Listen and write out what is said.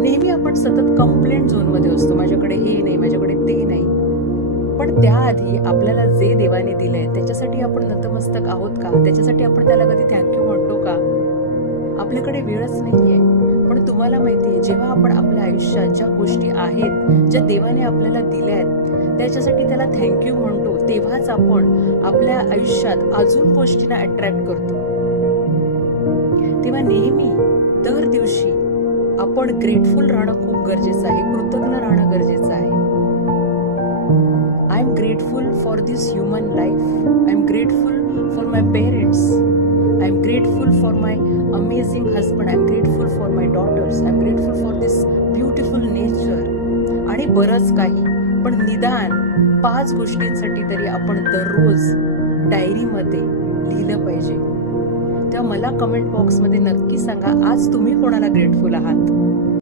नेहमी आपण सतत कंप्लेंट झोनमध्ये असतो, माझ्याकडे हे नाही, माझ्याकडे ते नाही. पण त्याआधी आपल्याला जे देवाने दिलंय त्याच्यासाठी आपण नतमस्तक आहोत का? त्याच्यासाठी आपण त्याला कधी थँक्यू म्हणतो का? आपल्याकडे वेळच नाहीये. पण तुम्हाला माहितीये, जेव्हा आपण आपल्या आयुष्यात ज्या गोष्टी आहेत, ज्या देवाने आपल्याला दिल्या आहेत, त्याच्यासाठी त्याला थँक्यू म्हणतो, तेव्हाच आपण आपल्या आयुष्यात अजून गोष्टींना अट्रॅक्ट करतो. तेव्हा नेहमी दर दिवशी आपण ग्रेटफुल राहणं खूप गरजेचं आहे, कृतज्ञ राहणं गरजेचं आहे. I am grateful for this human life. I am grateful for my parents. I am grateful for my amazing husband. I am grateful for my daughters. I am grateful for this beautiful nature आणि बरंच काही. पण निदान 5 गोष्टींसाठी तरी आपण दररोज डायरीमध्ये लिहिलं पाहिजे. तेव्हा मला कमेंट बॉक्समध्ये नक्की सांगा, आज तुम्ही कोणाला ग्रेटफुल आहात.